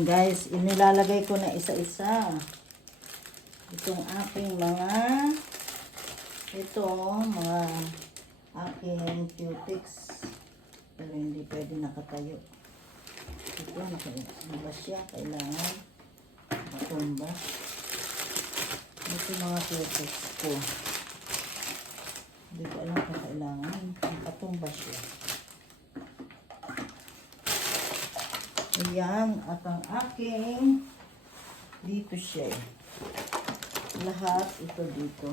Guys, inilalagay ko na isa-isa itong aking mga aking cutics, pero hindi pwede nakatayo. Ito nakaiba siya, kailangan matumba. Ito mga cutics ko, hindi ko alam kung kailangan makatumba siya. Ayan, at ang aking dito siya lahat ito dito.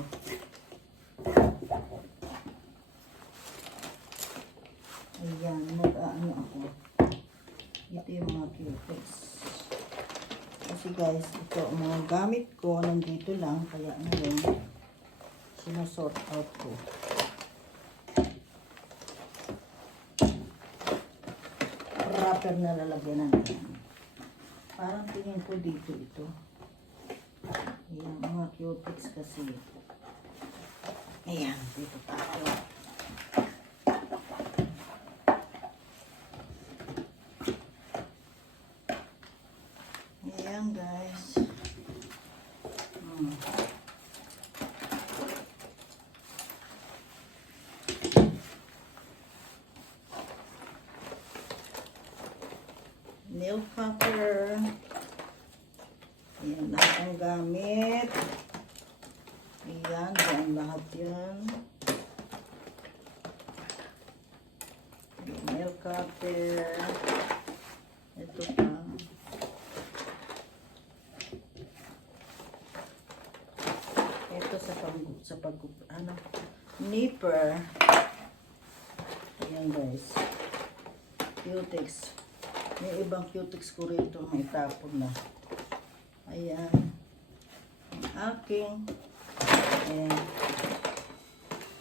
Ayan, mag-aano ako. Ito yung mga cutics. Kasi guys, ito ang mga gamit ko nandito lang, kaya ngayon sinasort out ko. Wrapper na lalagyan natin. Parang tingin ko dito ito. Ayan, mga cutics kasi. Ayan, dito tayo. Ayan guys. Nail cutter. Ayan, lahat ang gamit. Ayan, yan lahat yan. Nail cutter. Ito pa. Ito sa nipper. Ayan guys. Cutics. May ibang cutics ko rito, may tapon na. Ayan. Ang aking. Ayan.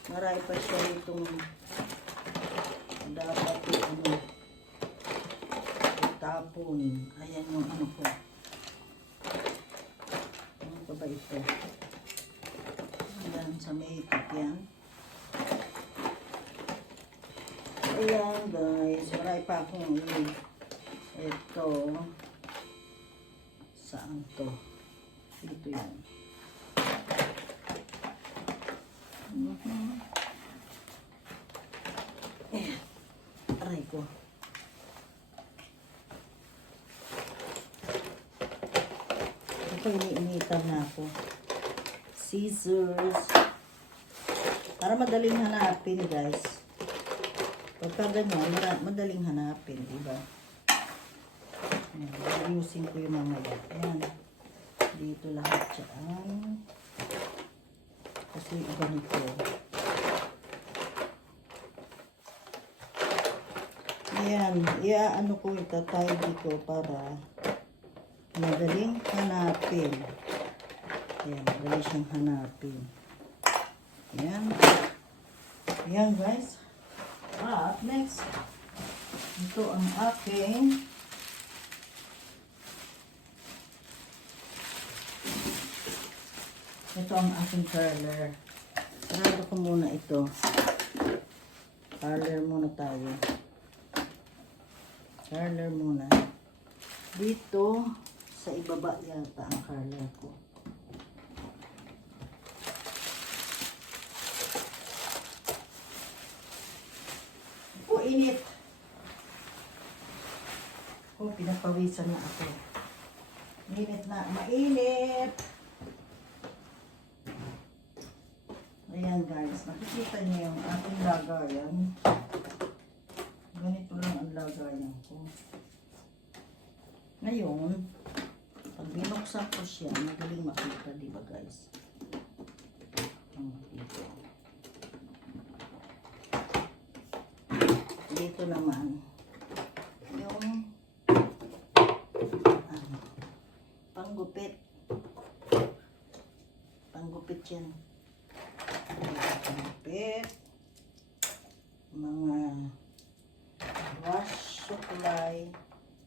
Marami pa siya itong dapat tapon. Ayan yung ano ko. Ano pa ba ito? Ayan, sa makeup yan. Ayan guys, marami pa akong ito. Saan to? Dito yan. Ayan. Aray ko. Ito, iniinitan na ako. Scissors. Para madaling hanapin, guys. Pagka ganyan, madaling hanapin, diba? Ayusin ko yung mamaya. Ayan. Dito lahat dyan. Kasi ganito. Ayan. Iaano ko, itatidy ko para madaling hanapin. Ayan. Madali siyang hanapin. Ayan. Ayan guys. At next. Ito ang aking curler. Sarado ko muna ito. Curler muna tayo. Curler muna. Dito, sa ibaba yata ang curler ko. Oh, init. Oh, pinapawisan na ako. Init na. Mainit. Ayan guys, nakikita niyo yung ating lagayan. Ganito lang ang lagayan ko. Ngayon, pag binuksan ko siya, madaling makita, di ba guys? Dito naman, yung panggupit. Panggupit yan. Mga wash supply.